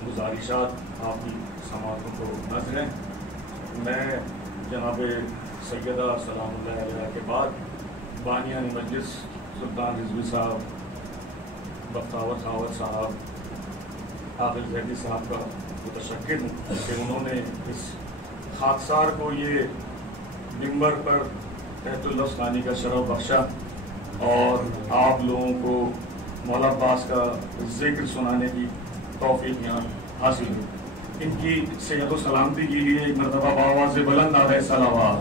गुजारिशात आपकी समातों को नजरें। मैं जनाब सैयदा सलामुल्लाह अलैहा के बाद बानियान मजलिस सुल्तान रिजवी साहब, बख्तावर खावर साहब, आकिल जैदी साहब का मुतशक्किर हूँ कि उन्होंने इस खाकसार को ये मिंबर पर तहतुल लफ्ज़ खानी का शरफ बख्शा और आप लोगों को मौला अब्बास का जिक्र सुनाने की तौफीक यहाँ हासिल हुई। इनकी सेहत सलामती के लिए एक मरतबा आवाज़ से बुलंद आवाज़ सलावत।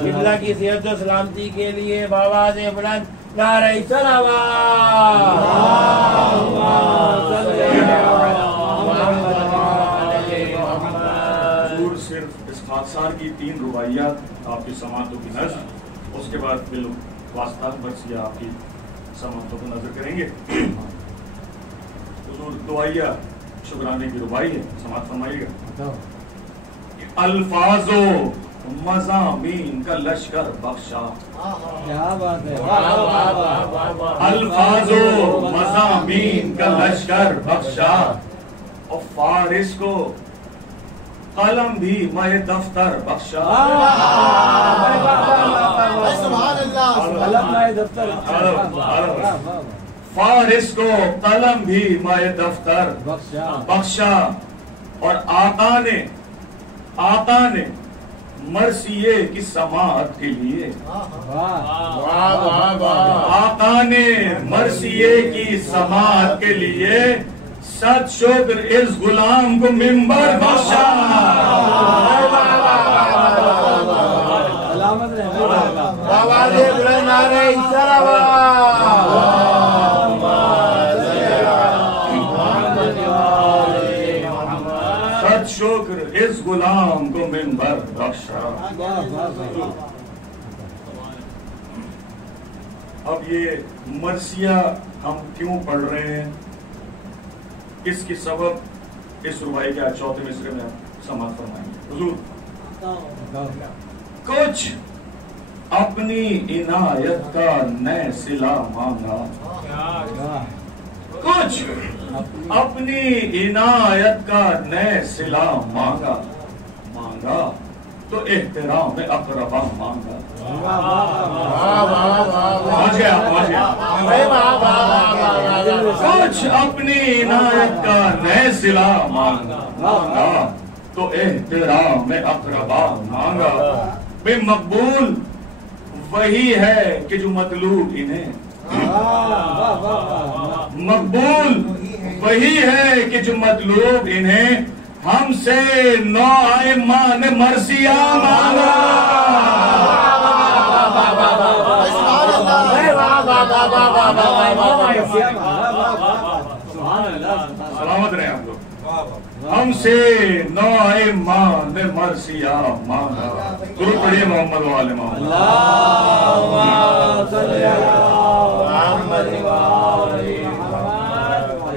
किबला की सेहत और सलामती के लिए आवाज़ बुलंद नारे सलावत। सिर्फ इस खाकसार की 3 रुबाइयात आपकी समातों की नज़र, उसके बाद बिल वास्ता बरसिया आपकी समातों को नजर करेंगे। हुजूर दुआइया शुक्राने की रुबाई है, समात फरमाइएगा। अल्फाजो मज़ामीन का लश्कर बख्शा। क्या बात है। अल्फाजो मज़ामीन का लश्कर बख्शा और फारिस को कलम भी मैं दफ्तर बख्शा। फारिस को कलम भी मैं दफ्तर बख्शा और आका ने मरसिए की समात के लिए, आका ने मरसिए की समात के लिए सद शुक्र इस गुलाम को मिंबर बख्शा। सद शुक्र इस गुलाम को मिंबर बख्शा। अब ये मरसिया हम क्यों पढ़ रहे हैं, इसकी सबब इस रुबाई के 4वें मिसरे में समात फरमाएंगे। हुजूर कुछ अपनी इनायत का नए सिला मांगा, कुछ अपनी इनायत का नए सिला मांगा, मांगा तो एहतराम में अकरबा मांगा। कुछ अपनी इनायत का नए सिला मांगा, मांगा तो एहतराम में अकरबा मांगा। बे मकबूल वही है कि जो मतलूब इन्हें, मकबूल वही है कि जो मतलूब इन्हें हमसे नौ आइम्मा ने मरसिया मांगा। सलामत रहे आप लोग। हमसे नौ आइम्मा ने मरसिया मांगा। दुरूद पढ़िए मोहम्मद वाले मोहम्मद।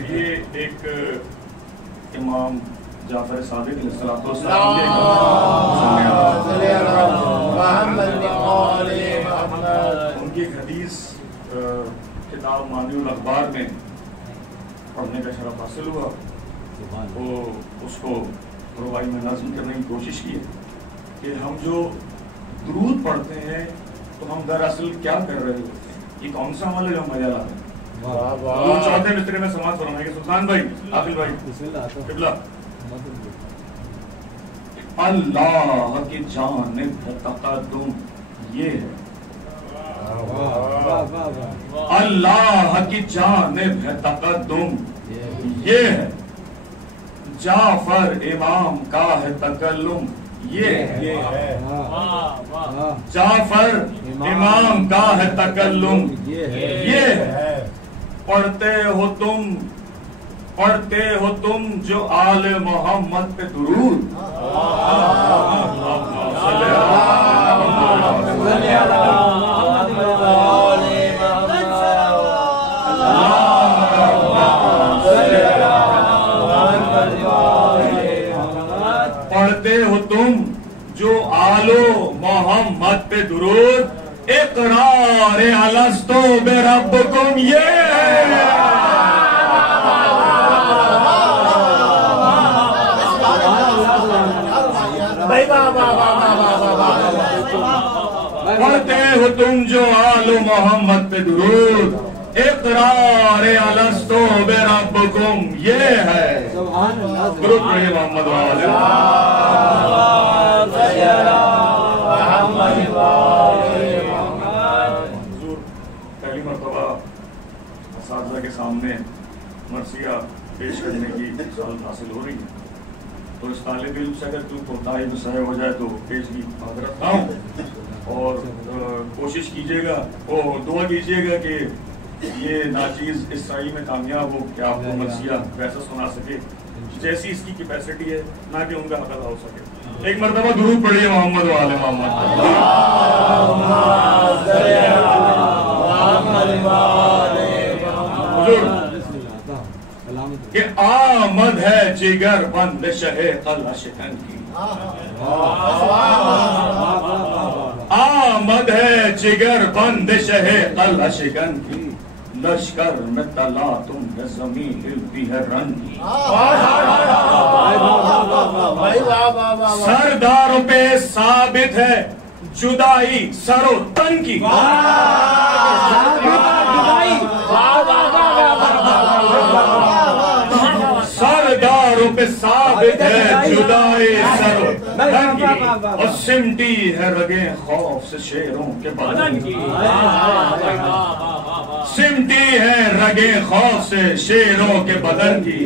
ये एक इमाम जाफर सादिक उनकी एक हदीस किताब मानिउल अखबार में पढ़ने का शरफ हासिल हुआ, तो उसको रुबाई में नज़्म करने की कोशिश की कि हम जो दुरूद पढ़ते हैं तो हम दरअसल क्या कर रहे हैं, ये कौन सा अमल है जो मजा ला रहे हैं। 4वें मिसरे में समाज फरमाएंगे सुल्तान भाई, आकिल भाई, किबला। अल्लाह की जानिब तक़द्दुम ये है, अल्लाह की जानिब है तक़द्दुम ये है, जाफर इमाम का है तकल्लुम ये है, जाफर इमाम का है तकल्लुम ये है। पढ़ते हो तुम जो आले मोहम्मद पे दुरूद, पढ़ते हो तुम जो आलो मोहम्मद पे दुरूद, इकरा इकरार अलस्तो बिरब्बिकुम ये है। पढ़ते हो तुम जो आलो मोहम्मद पे दुरूद, इकरार अलस्तो बिरब्बिकुम ये है। दुरूद पढ़िए मोहम्मद वाले। पहली मरतबा असातिज़ा के सामने मरसिया पेश करने की सादत हासिल हो रही है, तो इस तालिब इल्म से अगर कोई कोताही सही हो जाए तो पेश की माजरत खाऊं, और कोशिश कीजिएगा और दुआ कीजिएगा कि ये नाचीज़ इस सही में कामयाब हो कि आपको मरसिया वैसा सुना सके जैसी इसकी कैपेसिटी है, ना कि उनका हक अदा हो सके। एक मरतबा दुरूद पढ़िए मोहम्मद वाले मोहम्मद। कि आमद है जिगर बंद शहे कला शिकन की, आमद है जिगर बंद शहे कला शिकन की, लश्कर में तला तुम जमीन हिलती है रन की। सरदारों पे साबित है जुदाई सरो तन की, सरदारों पे साबित है जुदाई सरो तन की, और सिमटी है रगे खौफ से शेरों के बदन की, सिमटी है रगे खौफ से शेरों के बदन की।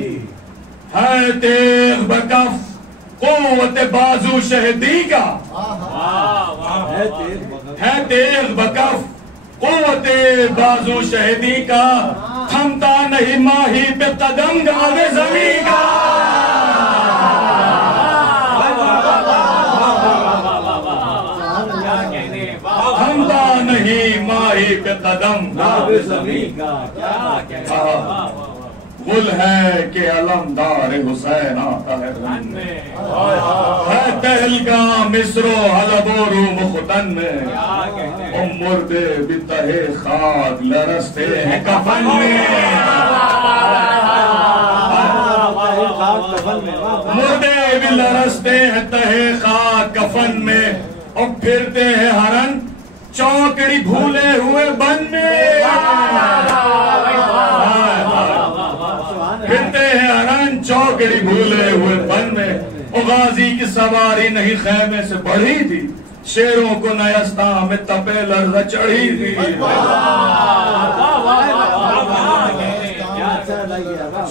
है तेग बकफ क़ुव्वत बाजू शहदी का, है तेग बकफ क़ुव्वत बाजू शहदी का, थमता नहीं माही पे कदम गावे ज़मीं का। थमता नहीं माही पे कदम गावे ज़मीं का। गुल है कि अलमदार हुसैन आता है रन में, है तहलका मिस्रो हलबोरू मुख्तन में, और मुर्दे भी तहे खाक लरसते हैं कफन में, मुर्दे भी लरसते हैं तहे खाक कफन में, और फिरते हैं हरन चौकड़ी भूले हुए बन में, फिरते हैं हरन चौकड़ी भूले हुए बन में। ओ गाजी की सवारी नहीं खेमे से बढ़ी थी, शेरों को नयस्ता में तपे लर्ज़ चढ़ी थी,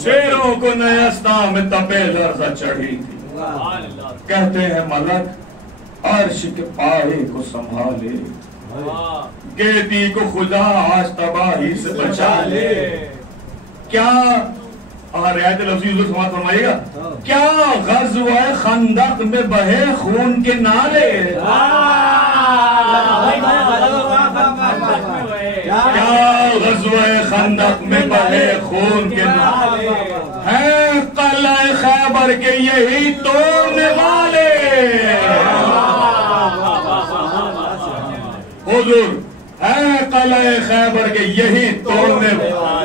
शेरों को नयस्ता में तपे लर्ज़ चढ़ी थी। कहते हैं मलक अर्श के पाए को संभाले, गेदी को खुदा आज तबाही से बचा ले। क्या रियायत लफ्ज़ी समाज फरमाइएगा, क्या ग़ज़वा खंदक में बहे खून के नाले, क्या ग़ज़वा खंदक में बहे खून के नाले, हैं क़लअ खैबर के यही तोड़ने वाले। हुज़ूर है क़लअ खैबर के यही तोड़ने,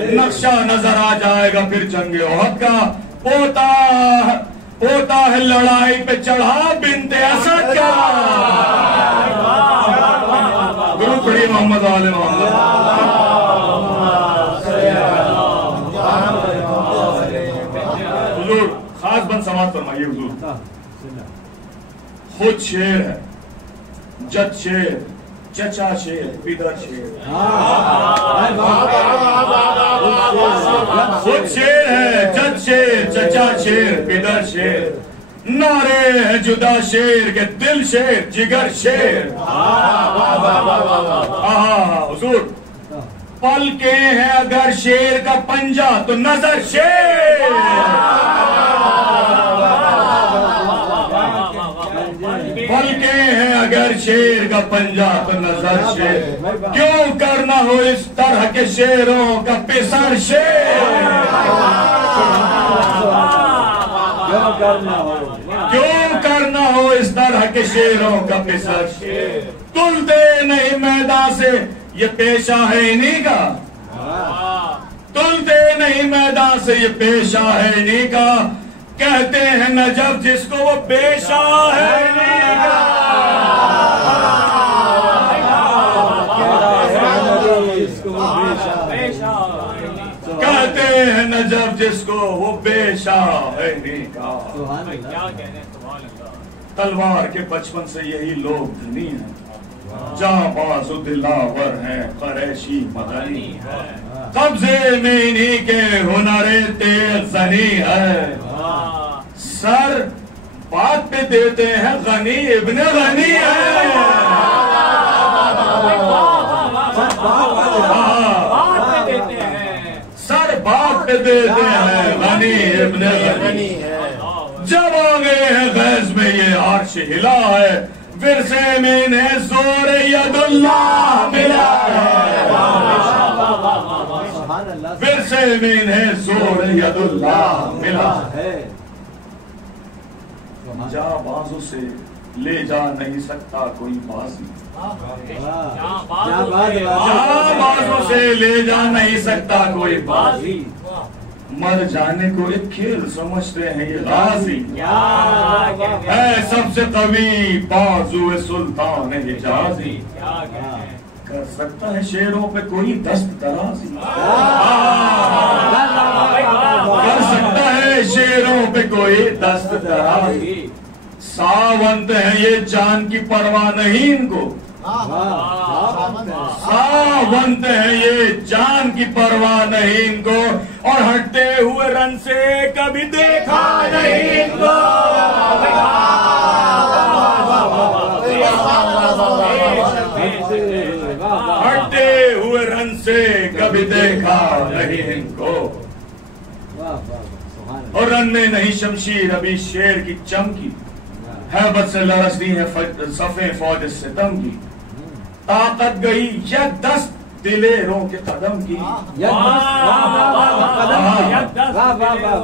नक्शा नजर आ जाएगा फिर जंगे ओहद का, पोता है लड़ाई पे चढ़ा बिन्ते असद का। दुरूद पढ़िए मोहम्मद वाले मोहम्मद। हुज़ूर खास बंद समाज फरमाइए। हुज़ूर खुद शेर है, जज शेर, चचा शेर, पिता शेर, खुद शेर है, जज शेर, चचा शेर, पिता शेर, नारे है जुदा शेर के दिल शेर, जिगर शेर। हुज़ूर पलके हैं अगर शेर का पंजा तो नजर शेर, पलके हैं अगर शेर का पंजा तो नजर शेर। क्यों करना हो इस तरह के शेरों का पिसर शेर, क्यों करना हो इस तरह के शेरों का पिसर शेर। तुलते नहीं मैदान से ये पेशा है इन्हीं का, तुलते नहीं मैदान से ये पेशा है इन्हीं का। कहते हैं नजब जिसको वो पेशा है इन्हीं का। कहते हैं नजब जिसको वो पेशा है इन्हीं का। तलवार के बचपन से यही लोग धनी हैं, जाबाज़ दिलावर हैं, क़ुरैशी मदनी है। कब्जे में इन्हीं के हुनरे तेज ज़नी है। सर बात पे देते हैं गनी इब्ने गनी है। सर बात पे देते हैं गनी इब्ने गनी है। जब आ गए हैं गैज़ में ये अर्श हिला है, विरसे में इन्हें ज़ोर यदुल्लाह मिला है। विरसे में इन्हें ज़ोर यदुल्लाह मिला है। जाबाज़ों से ले जा नहीं सकता कोई बाजी, जाबाज़ों से ले जा नहीं सकता कोई बाजी। मर जाने को एक खेल समझते हैं ये गाजी है। सबसे कवी बाजू सुल्तान हिजाजी, कर सकता है शेरों पे कोई दस्त दराजी, कर सकता है शेरों पे कोई दस्त दराजी। सावंत है ये जान की परवाह नहीं इनको, सावंत है ये जान की परवाह नहीं इनको। और हटते हुए रन से कभी देखा नहीं इनको। हटते हुए रन से कभी देखा नहीं इनको। और रन में नहीं शमशीर अभी शेर की चमकी, हैबत से लरसती है सफ़े फौज सितम की। ताकत गई यक दस्त दिलेरों के कदम की,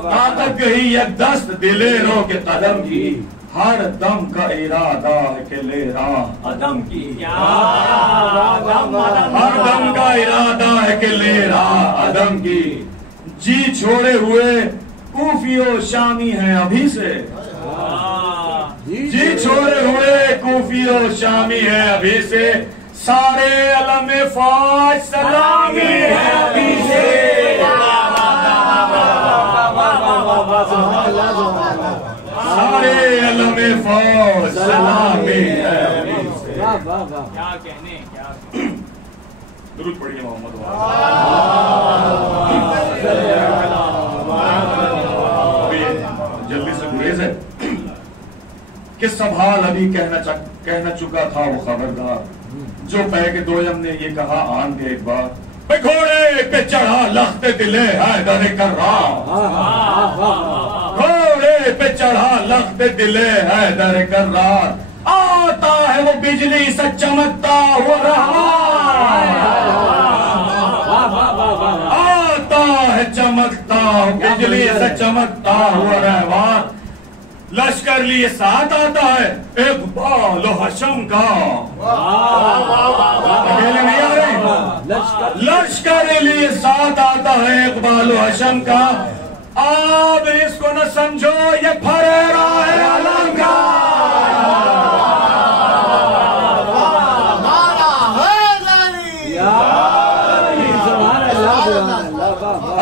ताकत गई यक दस्त दिलेरों के कदम की। हर दम का इरादा है कि ले राह अदम की, हर दम का इरादा है कि ले राह अदम की। जी छोड़े हुए कूफियो शामी हैं अभी से, जी छोड़े हुए कूफियो शामी है अभी से। सारे अलम फौज सलामी है अभी से, सारे अलम फौज सलामी है अभी से। क्या कहने, क्या दुरूद पढ़िए मोहम्मद। जल्दी से गुरेज है कि सब हाल अभी कहना चुका था वो खबरदार, जो पै के दोयम ने ये कहा आन के एक बार। घोड़े पे चढ़ा लख्त दिले हैदर कर्रार, घोड़े पे चढ़ा लख्त दिले हैदर कर्रार। आता है वो बिजली से चमकता हुआ रहवार, आता है चमकता बिजली से चमकता हुआ रहवार। लश्कर लिए साथ आता है इकबाल हशम का, अकेले नहीं आ रहे। लश्कर लिए साथ आता है इकबाल हशम का। अब इसको न समझो ये फरेरा है आलम का।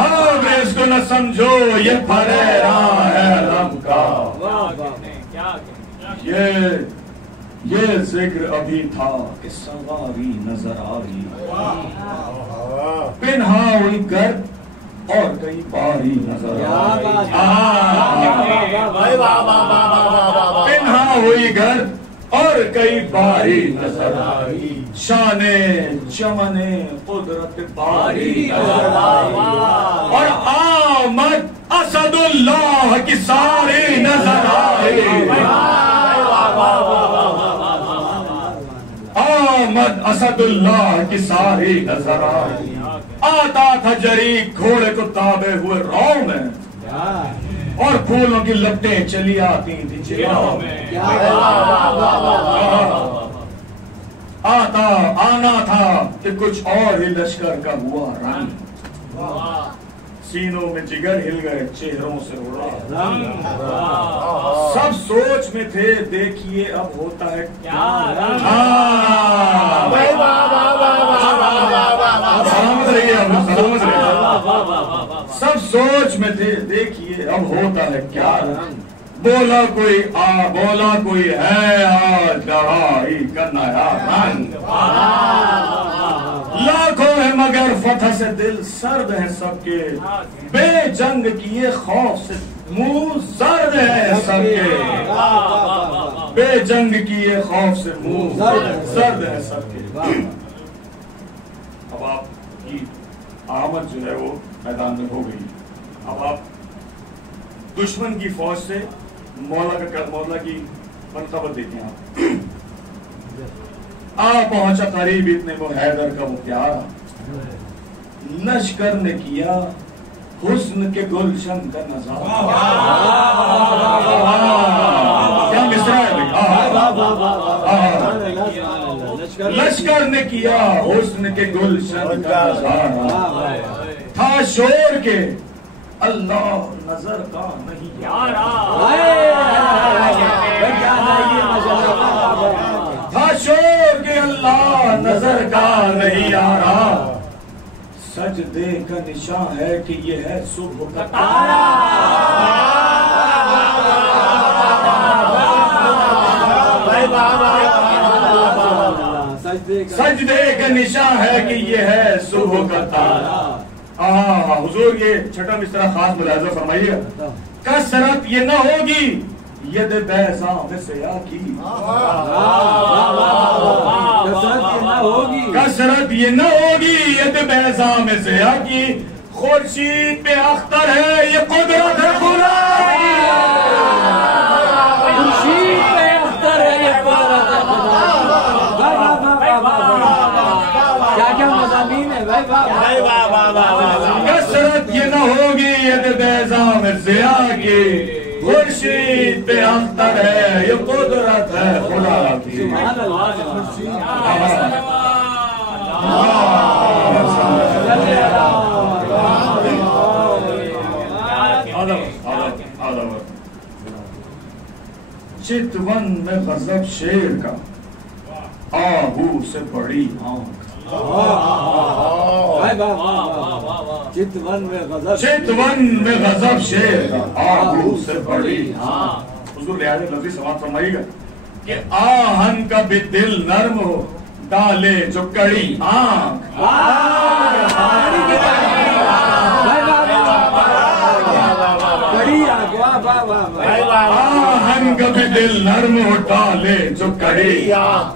अब इसको न समझो ये फरेरा है आलम का। ये जिक्र अभी था कि सवारी नजर आ रही, पिन्हा हुई गर्द और कई बारी नजर आ रही, पिन्हा हुई गर्द और कई बारी नजर आ रही। शाने चमने कुदरत बारी नजर आई, और आमद असदुल्लाह की सारी नजर आई। आमद असदुल्लाह की सारी नजर आई। आता था जरी घोड़े को ताबे हुए रौ में, और फूलों की लपटें चली आती थी चिराओं में। आना था कि कुछ और ही लश्कर का हुआ रंग। सीनों में जिगर हिल गए, चेहरों से उड़ा रंग। सब सोच में थे, देखिए अब होता है क्या रंग। सब सोच में थे, देखिए अब होता है क्या रंग। बोला कोई है आज लड़ाई का नया रंग। लाखों है मगर फतह से दिल सर्द है सबके, बेजंग किए खौफ से मुंह सर्द है सबके, बेजंग किए खौफ से मुंह सर्द है सबके। अब आपकी आमद जो है वो मैदान में हो गई। अब आप दुश्मन की फौज से मौला की मनकबत देते हैं। आ पहुंचा करीब इतने वो हैदर का वो प्यारा, लश्कर ने किया हुस्न के गुलशन का नजारा। क्या मिसरा है भाई। लश्कर ने किया हुस्न के गुलशन का नजारा, था शोर के अल्लाह नजर का नहीं था, शोर के अल्लाह नजर का नहीं आ रहा। सजदे का निशान है कि ये है सुबह का तारा। सजदे का निशान है कि ये है सुबह का तारा। हुजूर ये छठा मिसरा खास मुलाज़ा फरमाइएगा। कसरत ये न होगी यद बैज़ा में सया की, कसरत ये न होगी यद बैज़ा में सया की। खुर्शीद पे अख्तर है ये कुदरत है खुदा की, खुर्शीद पे अख्तर है ये कुदरत है खुदा। क्या मज़ामीन है भाई। कसरत ये न होगी यद बैज़ा में ज़िया की, खुर्शीद पे अख्तर है ये कुदरत है खुदा की। चितवन में गजब शेर का, आहू से बड़ी आंख। चितवन में गजब शेर का, आहू से बड़ी आंख। हुजूर लिहाज़ लफ्ज़ी समाप्त फरमाइएगा कि आहन का भी दिल नर्म हो, डाले जो कड़ी आंख। आहन का भी दिल नर्म हो, डाले जो कड़ी आंख।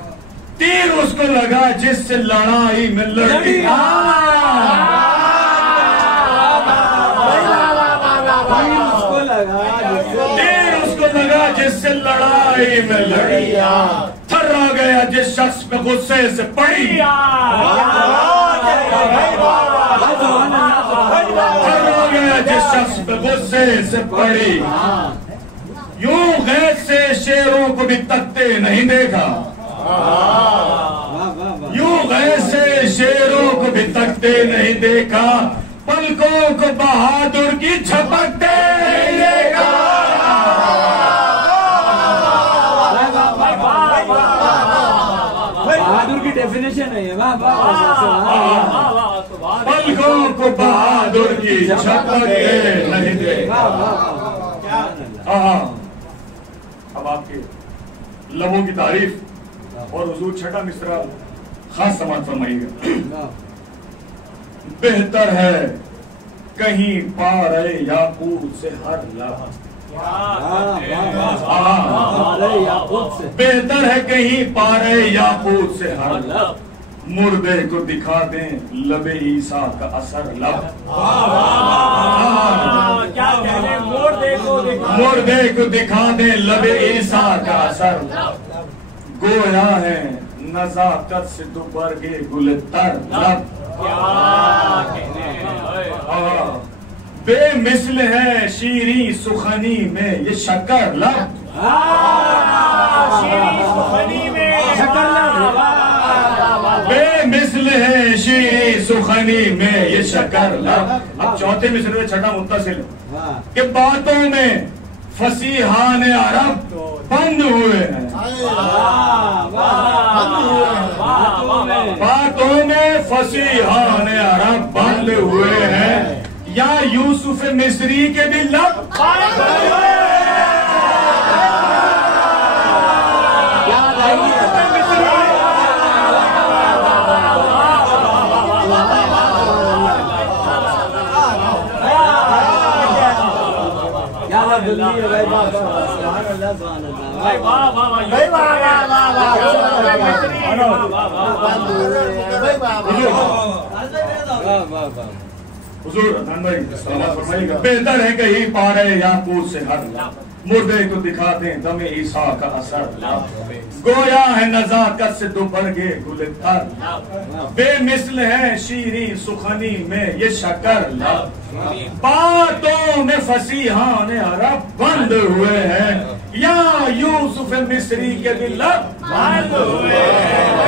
तीर उसको लगा जिससे लड़ाई में लड़ी, तीर उसको लगा जिससे लड़ाई में लड़ी। थर्रा गया जिस शख्स पे गुस्से से पड़ी, थर्रा गया जिस शख्स पे गुस्से से पड़ी। यूं गैस से शेरों को भी तकते नहीं देखा, यूं ऐसे शेरों को भी तकते नहीं देखा। पलकों को बहादुर की झपकते नहीं देखा। बहादुर की डेफिनेशन है ये। पलकों को बहादुर की झपकते नहीं देखा। अब आपके लबों की तारीफ और हुजूर छठा मिसरा खास समाप्त फरमाइएगा। बेहतर है कहीं पारे याकूत से हर लब, बेहतर है कहीं पारे याकूत से हर लब। मुर्दे को दिखा दें लबे ईसा का असर लब। क्या कहने, मुर्दे को दिखा दें लबे ईसा का असर। गोया है नजाकत से दुबरगे गुलतर लब। बेमिसल है शीरी सुखनी में ये शक्कर लब। शीरी सुखनी में शक्कर लब। बेमिसल है शीरी सुखनी में ये शकर लब। अब चौथे मिसरे में छठा मुत्तसिल कि बातों में फसीहान अरब बंद हुए हैं। बातों में फसीहान अरब बंद हुए हैं, या यूसुफ मिस्री के भी लब बंद हुए। बेहतर है कहीं पारे याकूत से हर मुर्दे को दिखाते दमे ईसा का असर। गोया है नजाकत से दोपहर गे गुलतर, बेमिसल है शीरी सुखनी में ये शकर लब। बातों में फसीहान अरब बंद हुए हैं, या यूसुफ मिस्री के भी लब बंद हुए हैं।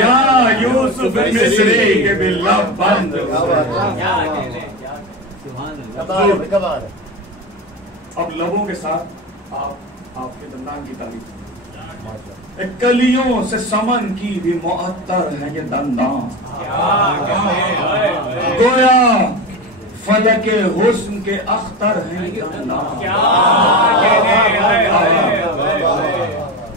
या यूसुफ मिस्री के भी लब बंद हुए। अब लबों के साथ आपके दंदान की तारीफ। कलियों से समन की भी मुअत्तर है ये दंदान, गोया फलके हुस्न के अख्तर है ये दंदान।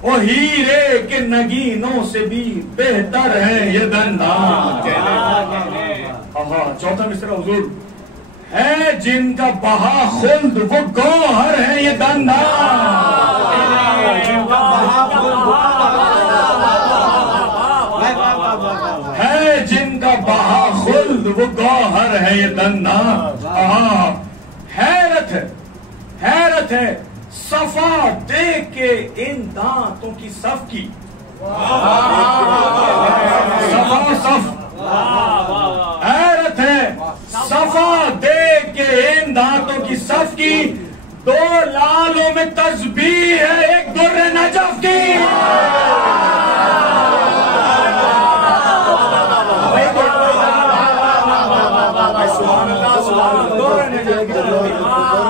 ओ हीरे के नगीनों से भी बेहतर है ये दंदान। चौथा मिसरा हुजूर है जिनका बहा खुल्द वो गौहर है ये दंदान। है जिनका बहा खुल्द वो गौहर है ये दंदान। हैरत है सफा देख के इन दांतों की सफ की। हैरत है सफा देख के इन दांतों की सफ की, दो लालों में तस्बीह है एक दुर्रे नजफ की।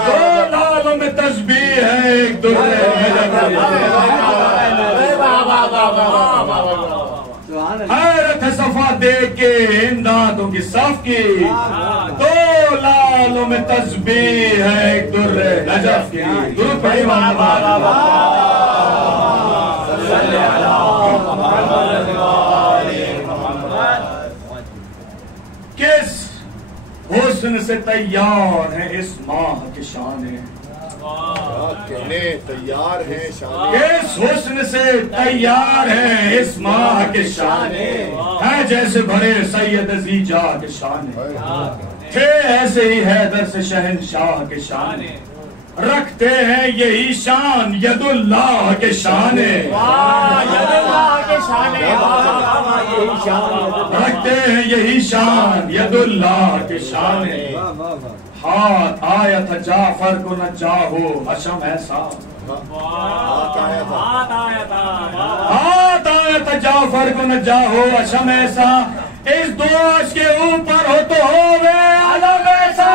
दो लालों में तस्बीह है एक दुर्रे नजफ। हैरत है सफा देख के इन दांतों की सफ की, दो लालों में तस्बीह है एक दुर्रे नजफ की। किस हुस्न से तैयार है इस माह के शाने, तैयार है किस हुस्न से तैयार है इस माह के शाने, है जैसे भरे सैयद जीजा के शाने, थे ऐसे ही हैदर से शहनशाह के शाने, रखते हैं यही शान यदुल्लाह के शाने, रखते हैं यही शान यदुल्लाह के शाने। हाथ आया था जाफर को न चाहो हशम ऐसा, हाथ आया था जाफर को न चाहो हशम ऐसा, इस दोष के ऊपर हो तो हो वे अलम ऐसा।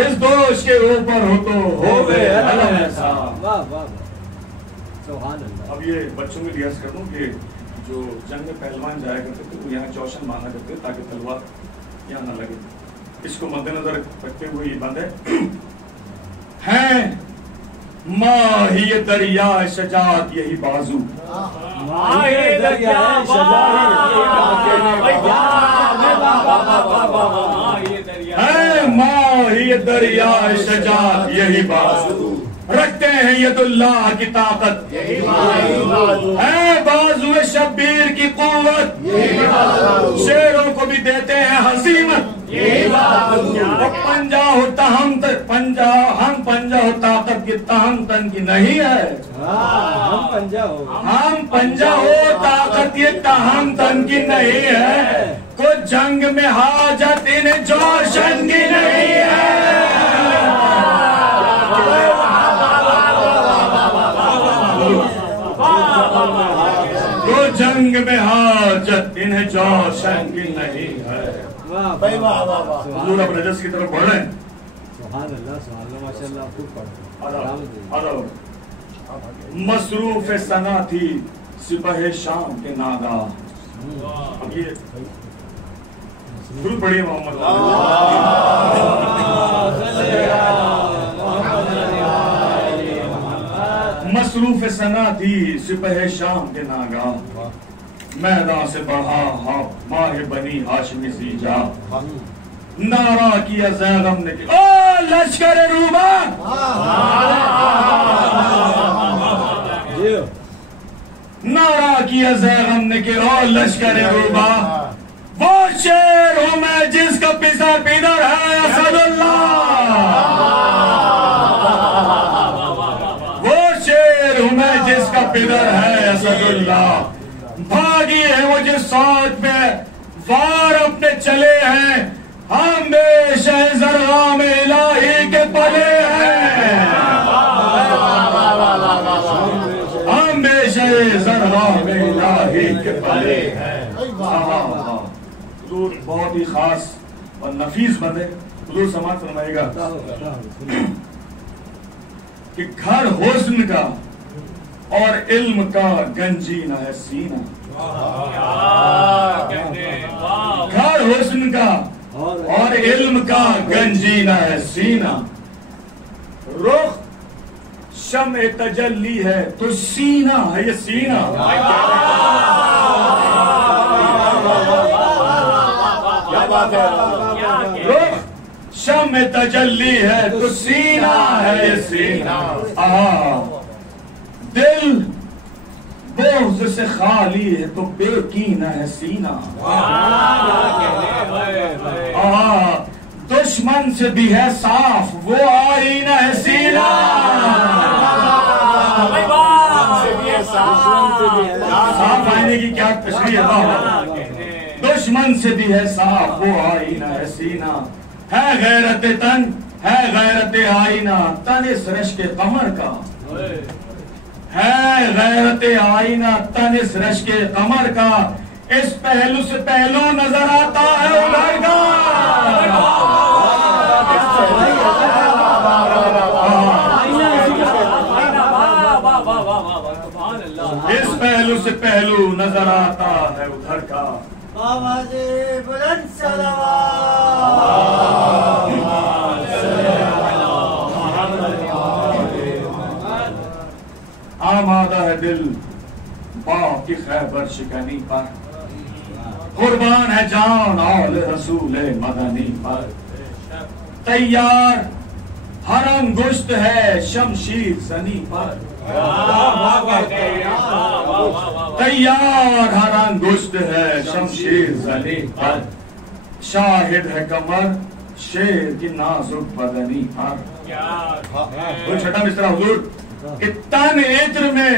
इस दोष के ऊपर हो तो हो वे अलम ऐसा। अब ये बच्चों में लिहाज कर दूं कि जो जंग में पहलवान जाया करते थे वो यहाँ चौशन माना करते ताकि तलवार यहाँ न लगे, इसको मद्देनजर रखते हुए ये बात है माही दरिया शजात यही बाजू, है माही दरिया शजात यही बाजू, रखते हैं यदुल्लाह की ताकत, है बाजू शब्बीर की कुव्वत, शेरों को भी देते हैं हसीमत, पंजा होता हम पंजा हो ताकत की तहम तन की नहीं है, हम पंजा हो ताकत ये तहम तन की नहीं है, कुछ जंग में हाजत इन्हें जोशन की नहीं है। जंग में हाजत इन्हें जोशन की नहीं है। भाई वाह वाह वाह। हुजूर अब रजस की तरफ बढ़ रहे हैं। सुभान अल्लाह माशाल्लाह खूब पढ़ो। मसरूफ सना थी सिपह शाम के नागा। अब ये दुरूद पढ़िए मोहम्मद। मसरूफ सना थी सिपह शाम के नागा, मैदान से बढ़ा हा माह बनी हाशमी सीजा। नारा किया ज़ैगम ने कि ओ लश्कर रूबा, नारा किया ज़ैगम ने कि ओ लश्कर रूबा, वो शेर हूं मैं जिसका पिता पीदर है असदुल्लाह। वो शेर हूं मैं जिसका पिदर है असदुल्लाह। भागी है वो जिस साथ में वार अपने चले हैं, हम बेशज़रगा में इलाही के पले हैं। हम बेशज़रगा में इलाही के पले हैं। हुजूर बहुत ही खास और नफीस बंदे। हुजूर समाज फरमाएगा कि घर हुस्न का और इल्म का गंजीना है सीना। घर हुस्न का और इल्म का गंजीना है सीना। रुख शम्ए तजल्ली है तो सीना है ये सीना। क्या बात है। रुख शम्ए तजल्ली है तो सीना है ये सीना। दिल बोझ से खाली है तो बेकीना है सीना। दुश्मन से भी है साफ वो आईना है सीना। साफ आईने की क्या तशरीह है। दुश्मन से भी है साफ वो आईना है सीना। है गैरत तन है गैरत आईना, तन इस रश के कमर का है गैरत आईना, तन इस रश के कमर का। इस पहलू से पहलू नजर आता है उधर का। इस पहलू से पहलू नजर आता है उधर का। आवाज़े बुलंद सलावत। आमादा है दिल बाप की खैबर शिकनी पर, कुर्बान है जान औल रसूल मदनी पर। तैयार हरम गुश्त है शमशीर सनी पर। तैयार हरम गुश्त है शमशीर सनी पर। शाहिद है कमर शेर की नाजुक बदनी पर। वो छठा मिसरा हुजूर कि तन इत्र में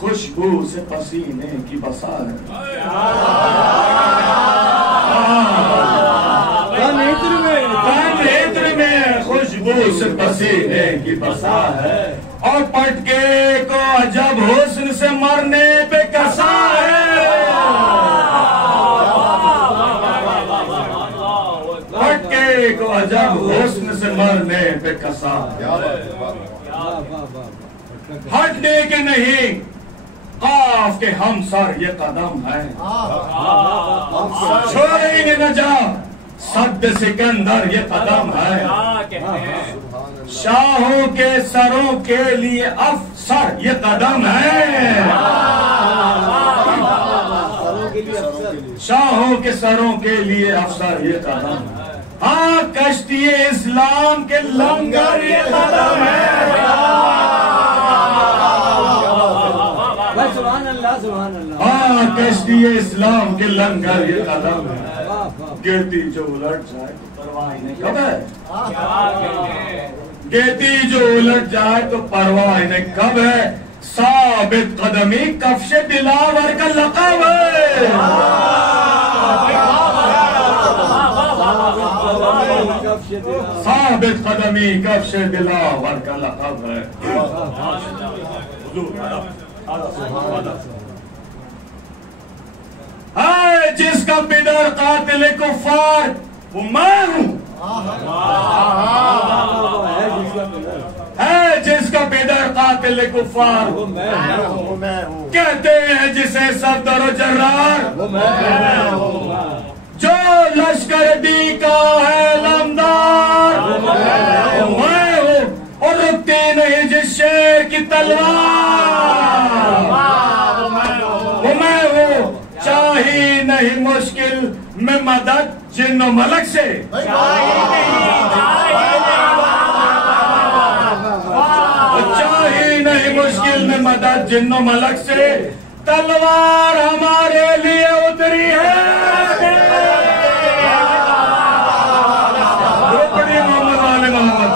खुशबू से पसीने की बसार है। तन इत्र में खुशबू से पसीने की बसार है। और पटके को अजब हुस्न से मरने पे कसा है। पटके को अजब हुस्न से मरने पे कसा है। हटने के नहीं काफ के हम सर ये कदम है। छोड़ेंगे न जा सद सिकंदर ये कदम है। शाहों के सरों के लिए अफसर ये कदम है। शाहों के सरों के लिए अफसर ये कदम है। हाँ कश्ती इस्लाम के लंगर ये कदम है। हाँ कश्ती इस्लाम के लंगर ये कदम है। गिरती जो उलट जाए तो परवाह नहीं कब है। गिरती जो उलट जाए तो परवाह नहीं कब है। साबित कदमी कफ्श दिलावर का लक़ब है। साबित कदमी कफ्श दिलावर का लक़ब है। है जिसका पिदर कातिल कुफार वो मैं हूँ। है जिसका पिदर कातिल कुफार वो मैं हूँ। कहते हैं जिसे सफदर जर्रार वो मैं हूँ। जो लश्कर दी का है लमदार वो मैं हूँ। और रुकती नहीं जिस शेर की तलवार वो मैं हूँ। चाही नहीं मुश्किल में मदद जिन्नो मलक से चाही नहीं मुश्किल में मदद जिन्नो मलक से तलवार हमारे लिए उतरी है। मोहम्मद वाले मोहम्मद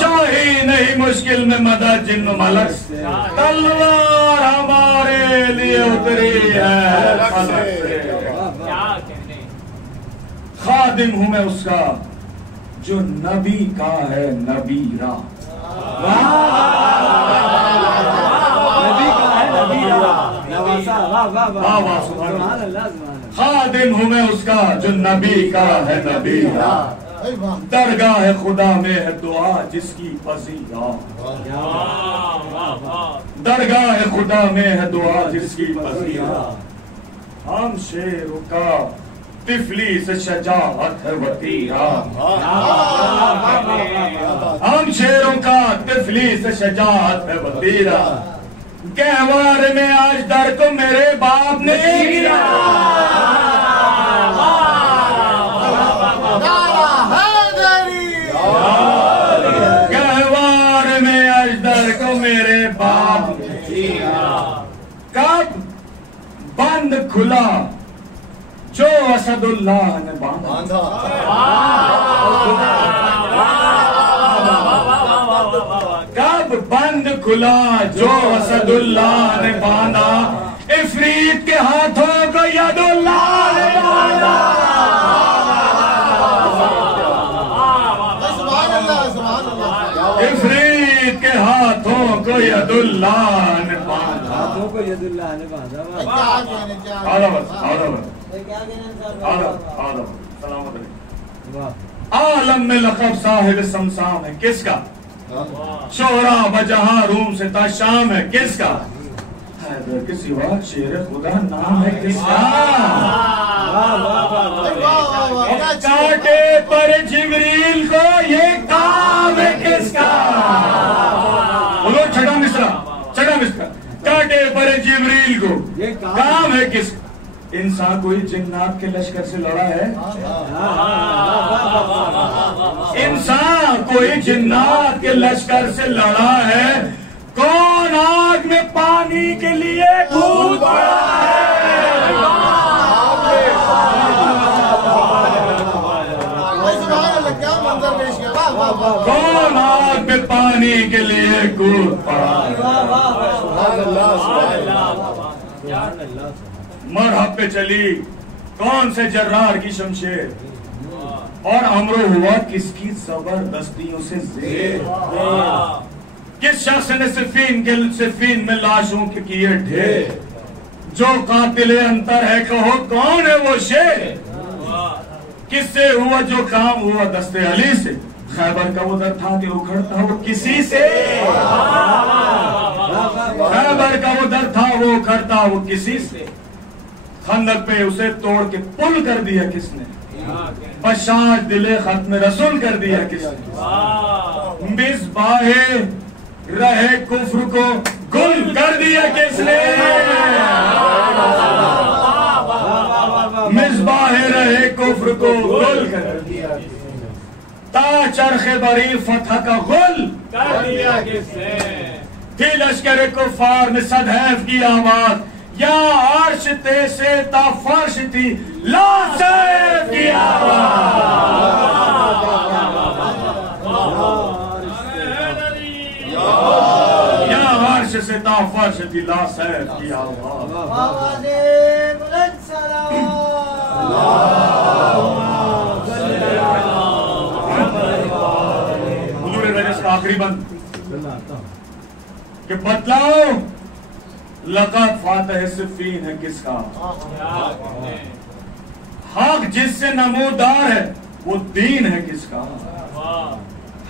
चाही नहीं मुश्किल में मदद जिन्नो मलक से तलवार हमारे लिए उतरी है। खादिम हूं मैं उसका जो नबी का है नबीरा। खादिम हूं मैं उसका जो नबी का है नबीरा। दरगाह खुदा में है दुआ जिसकी पसीरा। दरगाह खुदा में है दुआ जिसकी पसीरा। हम शेरों का तिफली से शजाअत है वतीरा। हम शेरों का तिफली से शजाअत है वतीरा। गहवार में आज दर को मेरे बाप ने गिरा। गहवार में आज दर को मेरे बाप ने गिरा। कब बंद खुला जो असदुल्लाह ने बांधा। कब बंद खुला जो असदुल्लाह ने बांधा। इफरीत के हाथों को यदुल्लाह ने बांधा। इफरीत के हाथों को यदुल्लाह ने बांधा। हाथों को यदुल्लाह ने बांधा। आलम में लक़ब साहिब समसाम है किसका। शोहरा बजहां रूम से ताशाम है किसका। हैदर के सिवा शेर खुदा नाम है किसका। कांटे पर जिब्रील को ये काम है किसका। बोलो छठा मिसरा कांटे पर जिब्रील को ये काम है किसका। इंसान कोई जिन्नात के लश्कर से लड़ा है। इंसान कोई जिन्नात के लश्कर से लड़ा है। कौन आग में पानी के लिए कूद पड़ा है। कौन आग में पानी के लिए कूद पड़ा है। मरहब पे चली कौन से जर्रार की शमशेर और अमरो हुआ किसकी जबरदस्तियों से ज़ेर। किस शख्स ने सिफीन में लाशों के किए ढेर। जो कातिले अंतर है कहो कौन है वो शेर। किससे हुआ जो काम हुआ दस्ते अली से। खैबर का वो दर था कि उखड़ता वो किसी से। खैबर का वो दर था वो उखड़ता वो किसी से। खंदक पे उसे तोड़ के पुल कर दिया किसने। बशाश दिले खत्म रसूल कर दिया किसने। मिसबाहे रहे कुफ्र को गुल कर दिया किसने। मिसबाहे रहे कुफ्र को गुल कर दिया। ता चरखे बरी फतह का गुल कर दिया किसने। थी लश्कर कुफार में सदैव की आवाज या अर्श ते से ता फर्श थी लासैफ की आवाज। या अर्श से ता फर्श थी लासैफ की आवाज। हुजूर रजस का आखिरी बंद सुनाता हूँ। कि बतलाओ लक़द फातह सिफ़ीन है किसका? क्या कहने हक जिससे नमोदार है वो दीन है किसका? वाह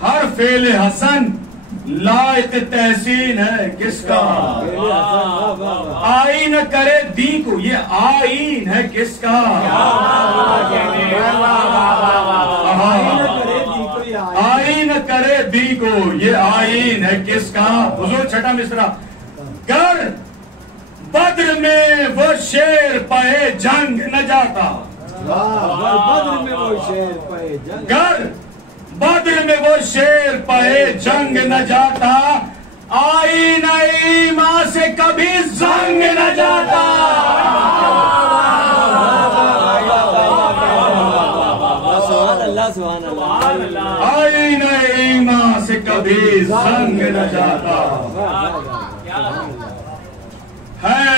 हर फेल हसन लायक तहसीन है किसका? आईन करे दी को ये आईन है किसका? आईन करे दी को ये आईन है किसका? हुजूर छठा मिसरा। कर बद्र में वो शेर पहे जंग न जाता। बद्र में वो शेर पे जंग। कर बद्र में वो शेर पहे जंग न जाता। आईन ईमान से कभी जंग न जाता। अल्लाह सुभान अल्लाह। आईन ईमान से कभी जंग न जाता। है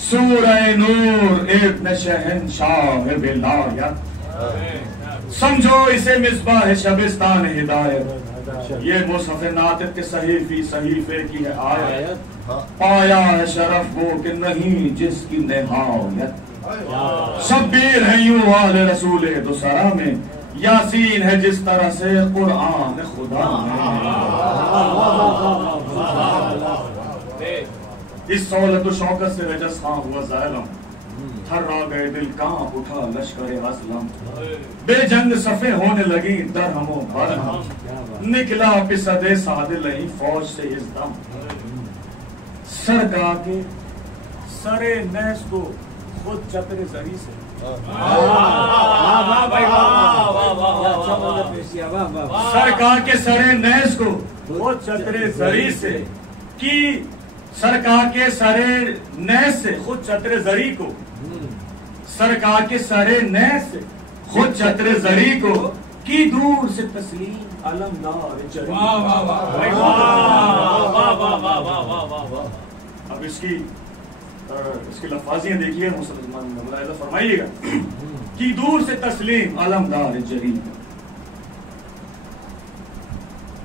सूरह नूर इब्न शहंशाह विलायत। समझो इसे मिसबाह शबिस्तान हिदायत। ये मुसहफ़ नातिक़ के सहीफे की है आयत। पाया है शरफ वो कि नहीं जिसकी निहायत। शब्बीर है यूं वाले रसूल दुसरा में। यासीन है जिस तरह से कुरान खुदा में। इस सहूलत शौकत से रजस खां हुआ ज़ालिम। थर्रा गए दिल कांप उठा लश्कर असलम। बेजंग सफ़े होने लगी दरहमों बरहम। निकला पिसदे सादिल नहीं फौज से इस दम। सरका के सरे नहस को खुद चतरे जरी से। सरकार के सरे नहस को खुद चतरे जरी से की। सरकार के सरे नहस से खुद चतरे जरी को। सरकार के सरे नहस से खुद चतरे जरी को की दूर से तस्लीम अलमदार जरी। अब इसकी लफाजियां देखिए, मुलाहिज़ा फरमाइएगा कि दूर से तस्लीम अलमदार जरी।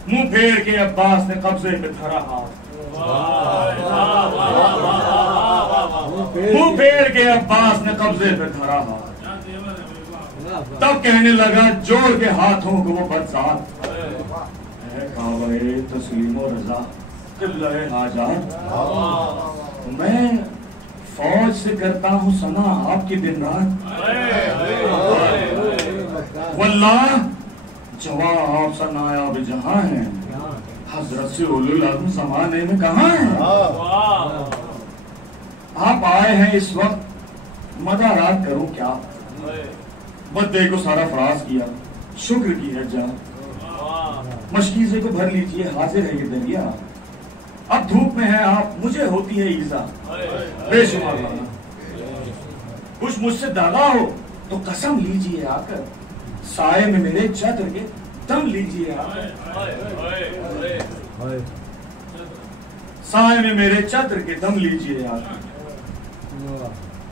मुंह फेर के अब्बास ने कब्जे पे धरा हाथ। मुंह फेर के अब्बास ने कब्जे पे धरा हाथ। तब कहने लगा जोड़ के हाथों को वो बरसात। तस्लीम और रजा किल्ले हाजात। मैं फौज से करता हूँ सना आपकी दिन रात। वल्लाह जवाब सा नायाब जहां है। हजरत से उलुल अज़्म ज़माने में कहाँ है? आप आए हैं इस वक्त मदारात करूं क्या? बद्दे को सारा फराज किया, शुक्र की है जान। मशकीज़े को भर लीजिए, हाजिर है ये दरिया। अब धूप में है आप, मुझे होती है ईज़ा बेशुमार लाना। कुछ मुझसे दागा हो तो कसम लीजिए आकर। साए में मेरे छत्र के दम लीजिए आकर। साए में मेरे छत्र के दम लीजिए आकर।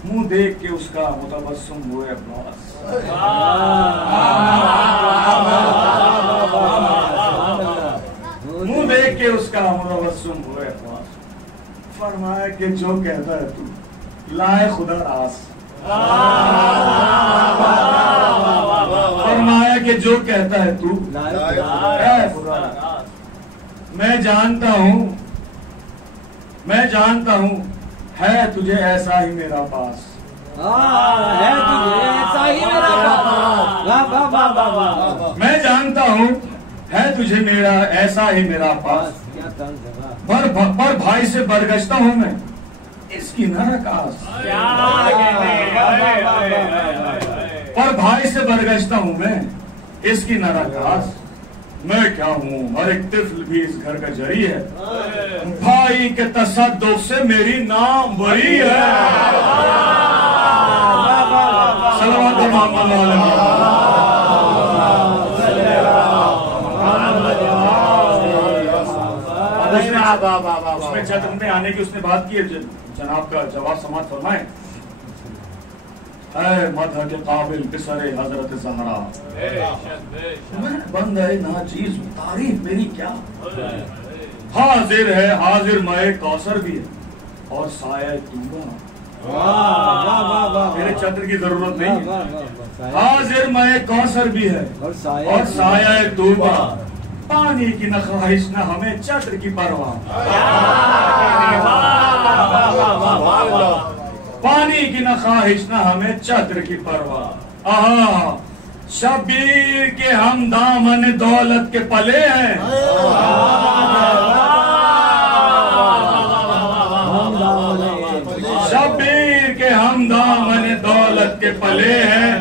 मुंह देख के उसका मुतबस्सुम हुए अब्बास। मुंह देख के उसका मुतबस्सुम हुए अब्बास। फरमाया कि जो कहता है तू लाए खुदा रास। फरमाया कि जो कहता है तू लाए खुदा रास। मैं जानता हूँ है तुझे ऐसा ही मेरा पास। है तुझे ऐसा ही मेरा पास। मैं जानता हूँ है तुझे मेरा ऐसा ही मेरा पास। पर भाई से बरगश्ता हूँ मैं इसकी न रकास। पर भाई से बरगश्ता हूँ मैं इसकी न रकास। मैं क्या हूँ हर एक तिफल भी इस घर का जरी है। भाई के तसद्दुक़ से मेरी नाम बरी है। सल्लल्लाहु उसमें छत्र में आने की उसने बात की है। जनाब का जवाब समाप्त फरमाए। ऐ मदह के काबिल पिसरे हजरत ज़हरा, मैं बंदे नाचीज हूं, तारीफ मेरी क्या। हाजिर है हाजिर मैं कौसर भी है और साया तूबा, मेरे छत्र की जरूरत नहीं है। हाजिर मैं कौसर भी है और साया तूबा, पानी की न ख्वाहिश न हमें छत्र की परवाह, पानी की न ख्वाहिश न हमें छत्र की परवाह। आहा शबीर के हम दामन दौलत के पले हैं, शबीर के हम दामन दौलत के पले हैं,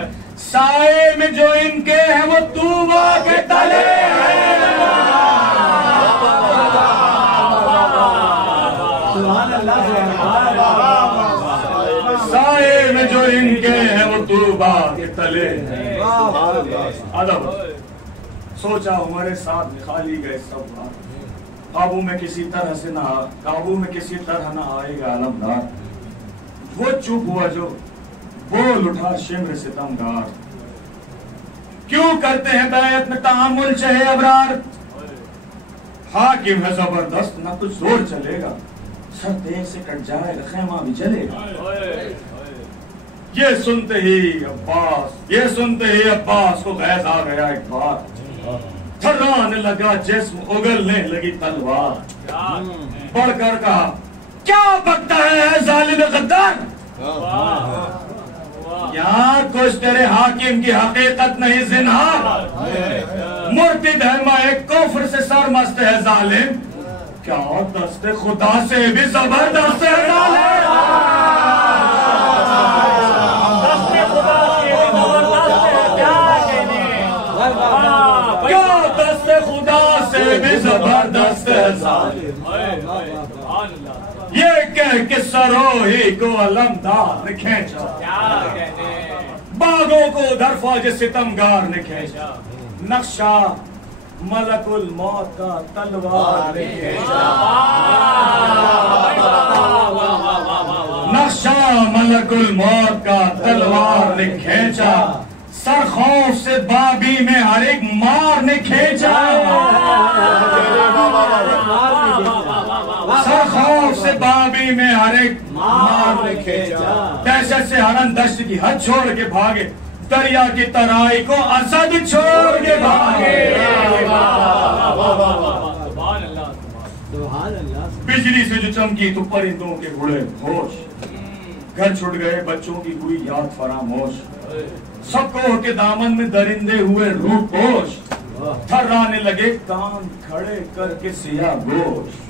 साए में जो इनके हैं वो तूबा के तले हैं। साए में जो इनके हैं वो तूबा के तले हैं। अदब सोचा हमारे साथ खाली गए सब बार, काबू में किसी तरह न आएगा अलमदार। वो चुप हुआ जो बोल उठा शिम्र सितमगार, क्यों करते हैं बैत में तहामुल चाहे अबरार। हाकिम है जबरदस्त ना कुछ जोर चलेगा, सर देख से कट जाएगा खेमा भी चलेगा। ये सुनते ही अब्बास को गैस आ गया एक बार, थर्राने लगा जिस्म उगलने लगी तलवार। बढ़कर कहा क्या बकता है जालिम गद्दार, यहाँ कुछ तेरे हाकिम की हकीकत नहीं जिन्हार। मुर्तिद है मैं कुफ्र से सरमस्त है जालिम, क्या दस्ते खुदा से भी जबरदस्त है जालिम। क्या दस्ते खुदा से भी जबरदस्त है जालिम। ये कह के सरोही को अलमदार ने खींचा, बागों को उधर फौज सितमगार ने खींचा। नक्शा मलकुल मौत का तलवार ने खींचा, नक्शा मलकुल मौत का तलवार ने खींचा। सर खौफ से बाबी में हर एक मार ने खींचा, सर खौफ से बाबी में हर एक मार ने खींचा। दहशत से हरन दश्त की हद छोड़ के भागे, दरिया की तराई को असद छोड़ के भागे। बिजली से जो चमकी तो परिंदों के उड़े होश, घर छुट गए बच्चों की हुई याद फरामोश। सबको के दामन में दरिंदे हुए रूपोश, थर्राने लगे कान खड़े करके सिया गोश।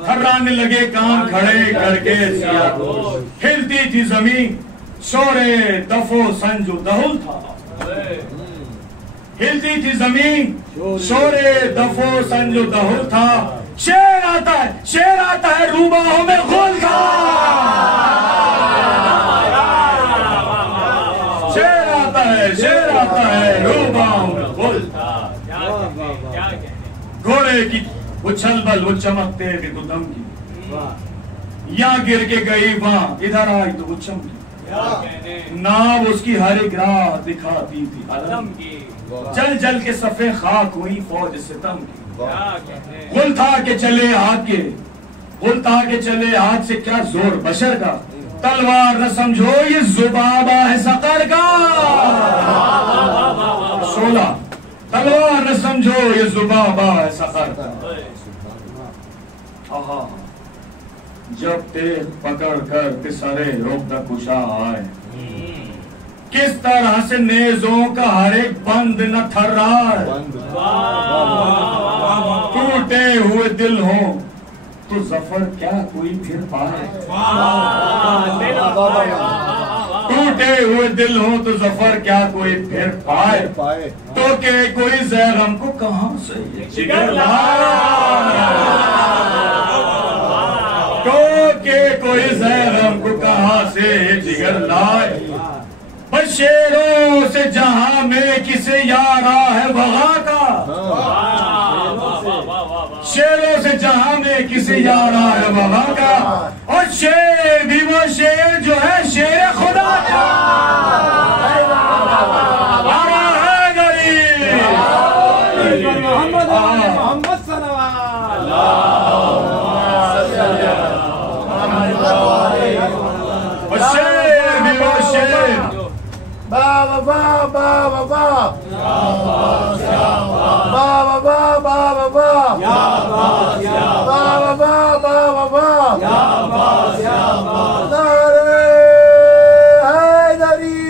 थर्राने लगे कान खड़े करके सिया गोश। हिलती थी जमीन शोरे दफो संजो दहुल था, हिलती थी जमीन शोरे दफो संजो दहुल था। शेर आता है रूबाहों में गुल था, शेर आता है रूबाहों में गुल था। घोड़े की उछल बल वो चमकते भी तो दमकी, यहाँ गिर के गई वहां इधर आई तो वो चमकी। नाव उसकी हर एक राह दिखाती थी अलम की, जल जल के सफे खाक हुई फौज सितम की। गुल था के चले हाथ से क्या जोर बशर का, तलवार न समझो ये जुबाबा है सकर का। 16 तलवार न समझो ये जुबाबा है सकर का। जब तेज पकड़ कर तिसरे रोकता कुशा आए, किस तरह से नेजों का हर एक बंद न थर्राए। टूटे हुए दिल हो तो जफर क्या कोई फिर पाए, टूटे हुए दिल हो तो जफर क्या कोई फिर पाए। तो के कोई जहर हमको कहां से जिगर लाए, तो के कोई जहर हमको कहां से जिगर लाए। शेरों से जहां में किसे यारा है वहां का, शेरों से जहां में किसी यार है वहां का, और शेर भी वो शेर जो है शेर खुदा का। मोहम्मद शेर भी वो शेर। बाबा बाबा बाबा बाबा बाबा बाबा नारे हैदरी,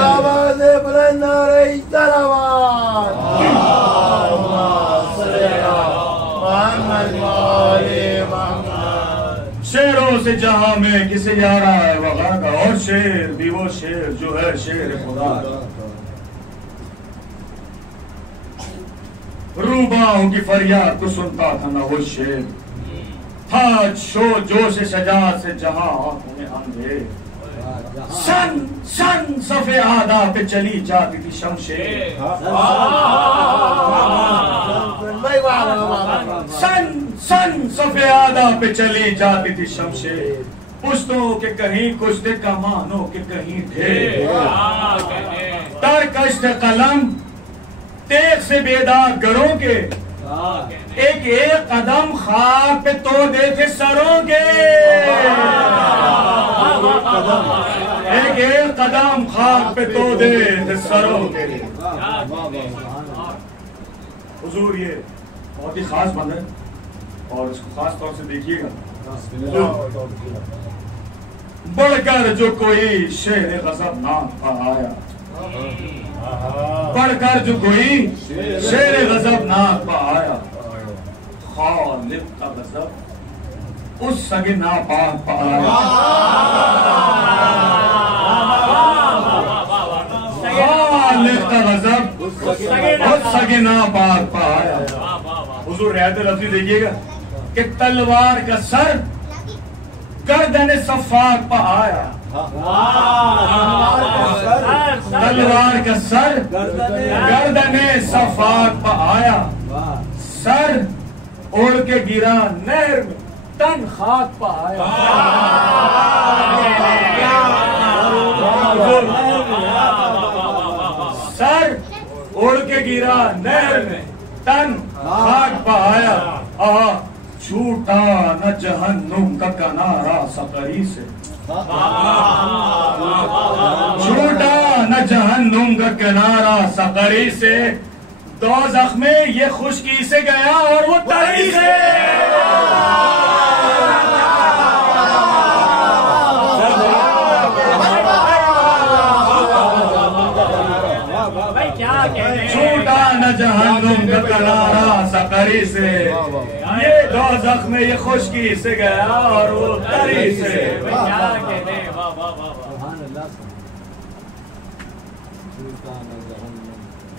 आवाज़ बुलंद नारे तलवार, शेरों से जहां में किसे यारा है वहां का, और शेर भी वो शेर जो है शेर खुदा का। रूबाहों की फरियाद तो सुनता था ना वो शेर, था शो जोश सजा से जहां आंखों में अंधेर। सन सन सफे आदा पे चली जाती थी शमशेर, सन सन सफे आदा पे चली जाती थी शमशेर। पुश्तों के कहीं कुछ थे, कमानों के कहीं ढेर। तरकश थे कलम तेज से बेदार घरों के, एक एक कदम खाक पे तो देखे सरों के, एक एक कदम खाक पे तो दे सरों के। हुजूर ये बहुत ही खास बंद है और इसको खास तौर से देखिएगा। बढ़कर जो कोई शेर गजब नाम का आया, बढ़कर जो कोई शेर गजब नाम का आया, खालिद का गजब उस सगे नापाक पाया। खालिद का गजब उस सगे नापाक पाया। हुजूर रियायत लफ्ज़ी देखिएगा कि तलवार का सर गर्दन सफाक पर आया, तलवार का सर गर्दन सफाक पर आया। सर उड़ के गिरा नहर में, तन खाक पर आया। सर उड़ के गिरा नहर में, तन खाक पर आया। छूटा न जहन्नुम का किनारा सकरी से, छूटा न जहन्नुम का किनारा सकरी से। दोज़ख में ये खुशकी से गया और वो तरी से। छूटा न जहन्नुम का किनारा सकरी से, ये दोज़ख में ये खुशकी से गया और वो तरी से।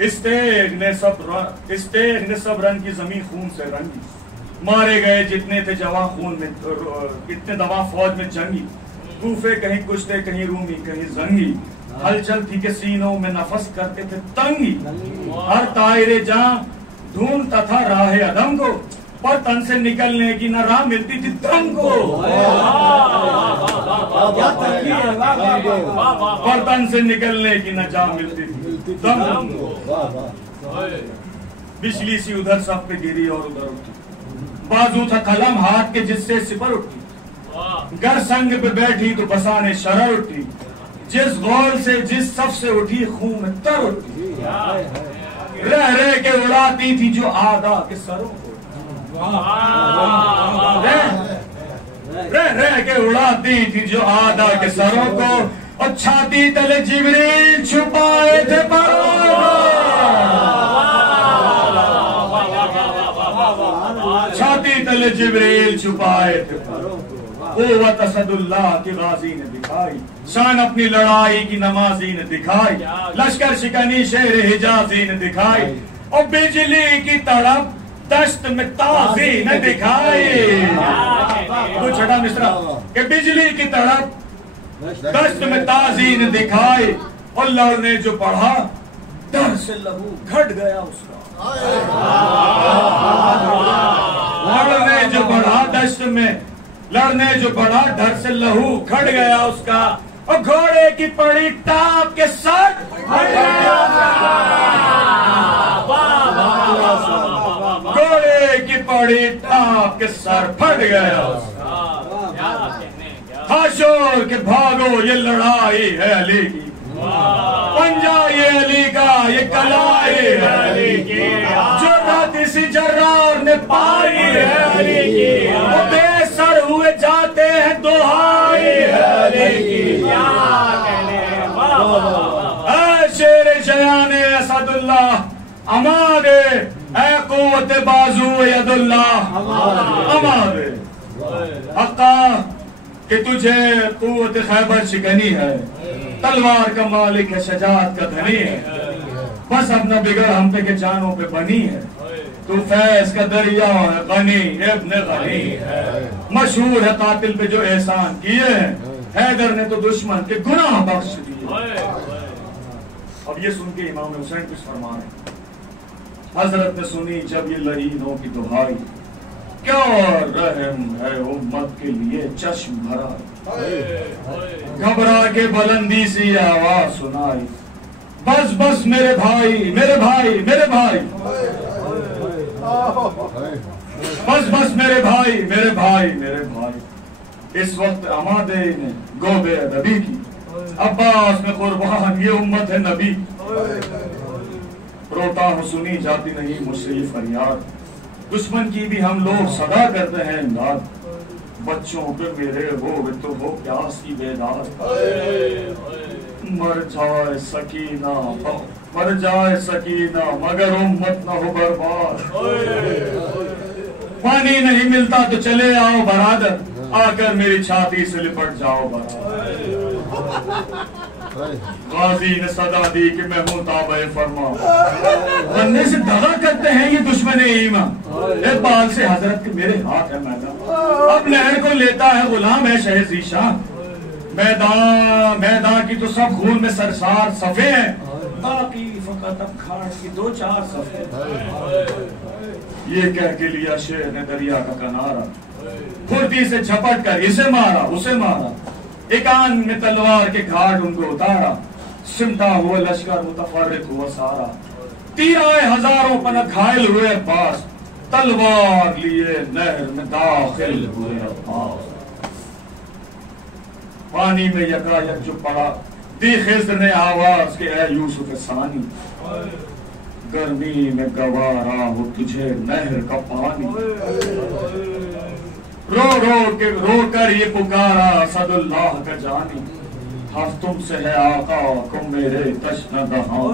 इस्तेग ने सब रंग की जमीन खून से रंगी, मारे गए जितने थे जवां खून में, कितने दवा फौज में जंगी। कूफे कहीं कुछ थे, कहीं रूमी कहीं जंगी, हलचल थी के सीनों में नफस करते थे तंगी। हर तायरे जहां ढूंढता था राह अदम को, पर तन से निकलने की न राह मिलती थी दम को। पर तन से निकलने की न जा मिलती थी दम को। बिजली सी उधर सब पे गिरी और उधर उठी, बाजू था कलम हाथ के जिससे सिपर उठी। घर संग पे बैठी तो बसाने शरर उठी, जिस गौर से जिस सफ से उठी खून में तर उठी। रह रह के उड़ाती थी जो आदा के सरों को, रह रह के उड़ाती थी जो आदा के सरों को। और छाती तले जिब्रील छुपाए थे परों को, छाती तले जिब्रील छुपाए थे परों को। क़ुव्वत असदुल्लाह की गाजी ने दिखाई, शान अपनी लड़ाई की नमाजी ने दिखाई। लश्कर शिकनी शेर हिजाजी ने दिखाई, और बिजली की तड़प दश्त में ताजी ने दिखाई। तो छठा मिसरा कि बिजली की तड़प दश्त में ताजी ने दिखाई, और लड़ने जो पढ़ा डर से लहू घट गया उसका। लड़ने जो बढ़ा दश्त में, लड़ने जो बढ़ा डर से लहू खड़ गया उसका, और घोड़े की पड़ी टाप के सर फट गया। घोड़े की पड़ी टाप के सर फट गया उसका। हाशोर के भागो ये लड़ाई है अली की, पंजा ये अली का, ये कलाई है अली की, जुर्रत इसी जर्रार ने पाई है अली की, वो बेसर हुए जाते हैं दुहाई है अली की। ऐ शेर शयाने असदुल्लाह अमादे, ऐ कुव्वत बाजू यदुल्लाह अमादे। हक्का कि तुझे कुव्वत खैबर शिकनी है, तलवार का मालिक है, शजात का धनी है, बस अपना बिगड़ हम पे के जानों पे बनी है। तू फैज का दरिया है, गनी इब्न गनी है, मशहूर है कातिल पे जो एहसान किए हैं, हैदर ने तो दुश्मन के गुनाह बख्श दिए। अब ये सुन के इमाम हुसैन कुछ फरमा रहे, हजरत ने सुनी जब ये लहीनों की दुहाई, क्या रहम है उम्मत के लिए चश्म भरा, घबरा के बुलंदी सी आवाज सुनाई, बस बस मेरे भाई मेरे भाई मेरे भाई, बस बस मेरे भाई मेरे भाई मेरे भाई। इस वक्त अमादे ने गोबे अदबी की, अब्बास में कुर्बान ये उम्मत है नबी। रोता हूँ सुनी जाती नहीं मुझसे ये फरियाद, दुश्मन की भी हम लोग सदा करते हैं इमदाद, बच्चों पे मेरे हो तो हो प्यास की बेदाद। मर जाए सकीना, मर जाए सकीना, मगर उम्मत न हो बर्बाद। पानी नहीं मिलता तो चले आओ बरादर, आकर मेरी छाती से लिपट जाओ बरादर। गाजी ने सदा दी कि मैं हूँ ताबे फरमा, बनने से दगा करते हैं ये दुश्मन ईमान, एक बाल से हजरत के मेरे हाथ है मैदान, अब लहर को लेता है गुलाम है शहज़ीशा, मैदान मैदान की तो सब खून में सरसार सफे हैं, बाकी फकत अखाड़ की दो चार सफे। ये कह के लिया शेर ने दरिया का किनारा, फुर्ती से झपट कर इसे मारा उसे मारा, एक आन में तलवार के घाट उनको उतारा, सिमटा हुआ लश्कर मुतफर्रिक हुआ सारा, तीर आए हजारों पन घायल हुए पास, तलवार लिए नहर में दाखिल हुए अब्बास। पानी में यकायक जो पड़ा दी खिज़्र ने आवाज के ऐ यूसुफ सानी, गर्मी में गवारा हो तुझे नहर का पानी, रो रो कर ये पुकारा सदुल्लाह का जानी, हफ तुमसे है आका को मेरे तश्न दहां,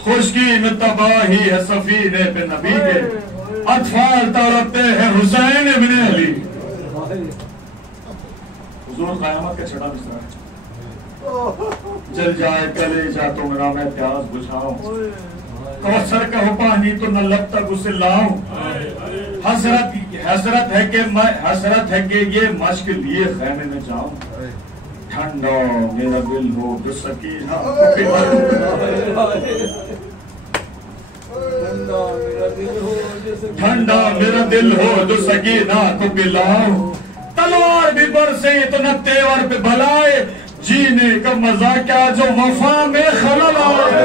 खुशकी में तबाही है सफीने पे नबी के, अतफाल तड़पते हैं हुसैन इब्न अली। हुजूर क़यामत का छठा मिसरा है, जल जाए कलेजा तो मेरा मैं प्यास बुझाऊं, कौसर का हो पानी तो न लब तक उसे लाऊं, हसरत है कि ये मश्क लिए खैमे में जाऊं, ठंडा मेरा दिल हो जो सकीना ठंडा मेरा दिल हो जो सकीना को पिलाऊं, तलवार भी बरसे तो न तेवर पे भलाए, जीने का मजा क्या जो वफा में खलल आए,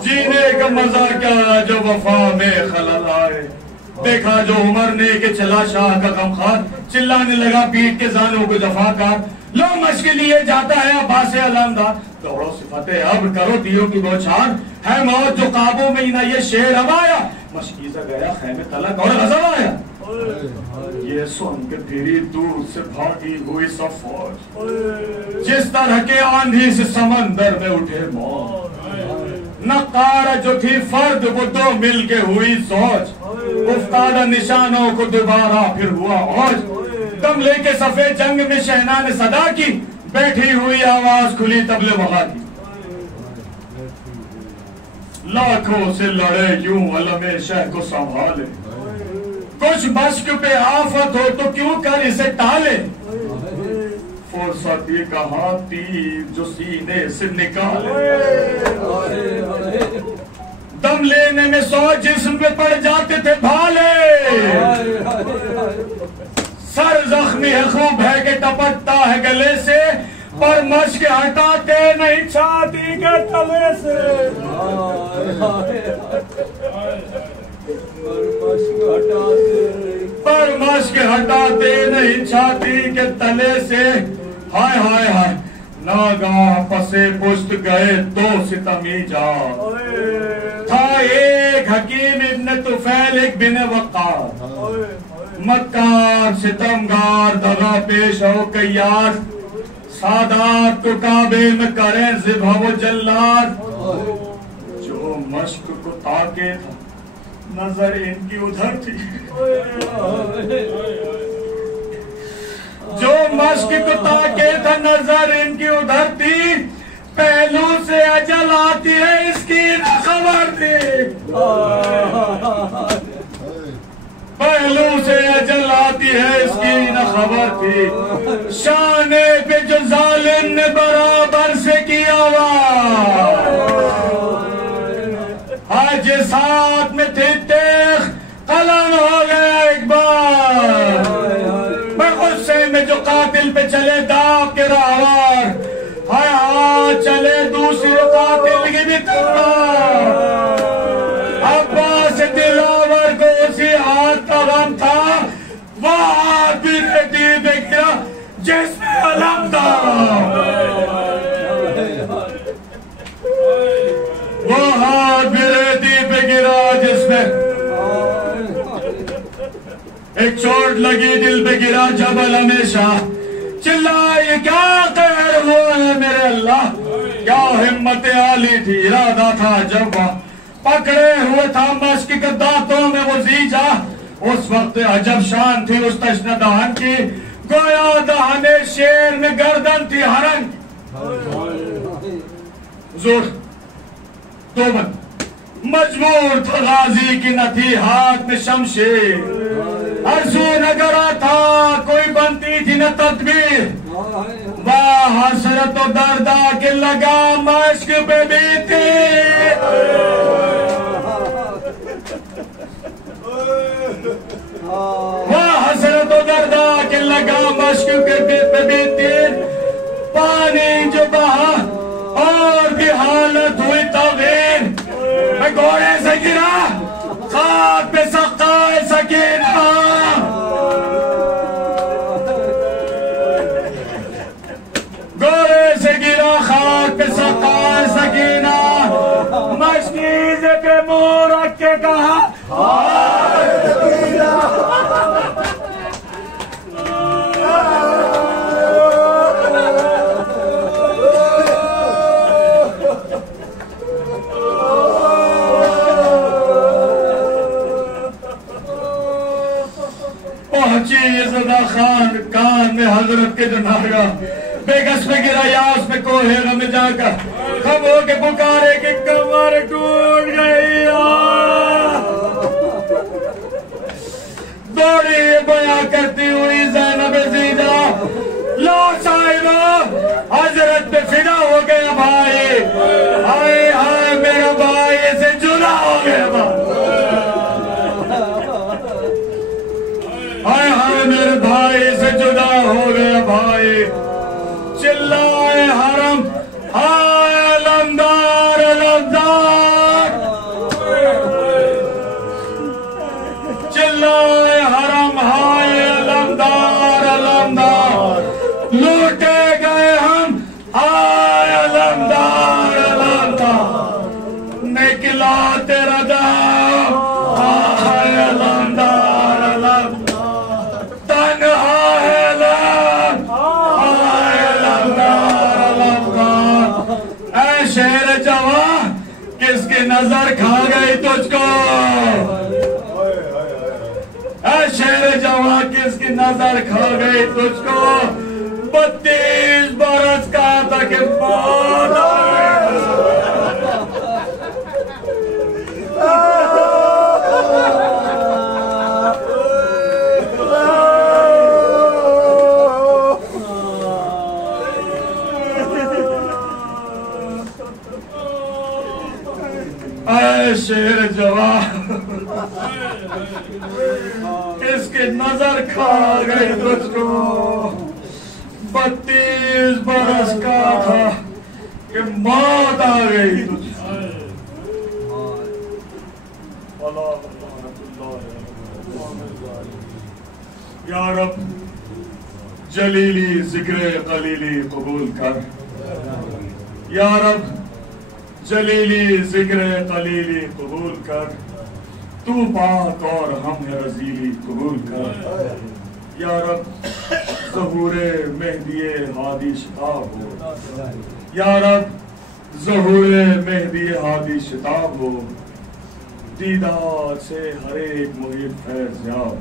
जीने का मजा क्या जो वफा में खलल आए। देखा जो उमर ने के चला शाह का गमखार, चिल्लाने लगा पीट के जानों को जफाकार, लो मश्क लिए जाता है अब्बास अलमदार, दौड़ो सिफते अब करो दियो की बौछार, है मौत जो काबू में ही ना ये शेर अब आया, मशकीज़ा गया खैमे तलक और गज़ब आया। ये सुन के फिरी दूर से भागी हुई सब फौज, जिस तरह के आंधी से समंदर में उठे मौत, नकारा जो थी फर्द वो दो मिल के हुई सोच, उफ्तादा निशानों को दोबारा फिर हुआ औज, दम लेके सफेद जंग में शहना ने सदा की, बैठी हुई आवाज खुली तबले वहा की, लाखों से लड़े यूं अलमे शह को संभाले, कुछ मश्क पे आफत हो तो क्यों कर इसे टाले, सती कहा तीर जो सीने से निकाले, दम लेने में 100 जिस्म पे पड़ जाते थे भाले। सर जख्मी है खूब है कि टपकता है गले से, पर मश्क हटाते नहीं छाती के तले से। पर मश्क हटाते नहीं छाती के तले से। हाय हाय हाय नागाह पसे पुष्ट गए 2 सितमी जा। था एक हकीम इब्न तुफैल एक बिन वक़ार, मक्कार सितमगार दगा पेश हो कयार। सादात को काबे में करें ज़िबह व जल्लाद। जो मश्क को ताके था नजर इनकी उधर थी, जो मश्क को ताके था नजर इनकी उधर थी। पहलू से अजल आती है इसकी न खबर थी, पहलू से अजल आती है इसकी न खबर थी। शाने पे जो जालिम ने बराबर से किया हुआ, आज साथ में थे तेख कलम हो गया एक बार। मैं गुस्से में जो कातिल पे चले दाव के राहवार, हाय हाय चले दूसरे कातिल की भी तलवार। अब्बास दिलावर को उसी हाथ का गम था, वो हाथ भी रेती पे गिरा जिसमें अलम था। वो हाथ भी रेती पे गिरा जिसमें एक चोट लगी दिल पे गिरा जबल हमेशा। चिल्लाए क्या कहर वो है मेरे अल्लाह, क्या हिम्मत आली थी इरादा था जब पकड़े हुए था मश्क के दांतों में वो जीजा। उस वक्त अजब शान थी उस तश्न दहन की, गोया दहने शेर में गर्दन थी हरन। जोर तोबन मजबूर था गाजी की न थी हाथ में शमशेर। अर्जू नगरा था कोई बनती थी न तदबीर। वाह हसरत और दर्दा के लगा मश्क पे बीती। वाह हसरत और दर्दा के लगा मश्क पे बीती। पानी जो बहा और भी हालत हुई तगीर। मैं घोड़े से गिरा खाक पे सक़ाए सकीना। घोड़े से गिरा खाक पे सक़ाए सकीना। मशकीज़ पे मुंह रख के कहा खान कान में हजरत के जनागा बेगस में गिरा यास में कोहे गम जाकर खबो के पुकारे की कमर टूट गई। दौड़ी बया करती हुई ज़ैनब ज़ीदा, लो साहिबा हजरत पे फिदा हो गया भाई। हाय हाय मेरा भाई से जुदा हो गया भाई। हाय हाय मेरे भाई से जुदा हो गया भाई। चिल्लाए हरम हाय अलमदार अलमदार। चिल्लाए हरम हाय अलमदार अलमदार। लूटे गए हम हाय अलमदार अलमदार। निकला तेरा दाम हाय अलमदार अलमदार। शेर जवां किसकी नजर खा गई तुझको। शेर जवां किसकी नजर खा गई तुझको। 32 बरस का तक बाद शेर जवान इसके नजर खा गई तुझको 32 बरस का था कि मौत आ गई तुझको। या रब जलीली जिक्र कलीली कबूल कर। या रब जलीली जिक्र कलीली कबूल कर। तू पाक और हम है रजीली कबूल कर। या रब ज़हूरे मेहदिए हादी शिताब हो। या रब ज़हूरे मेहदिए हादी शिताब हो। दीदार से हर एक मुहित फैज़ याब।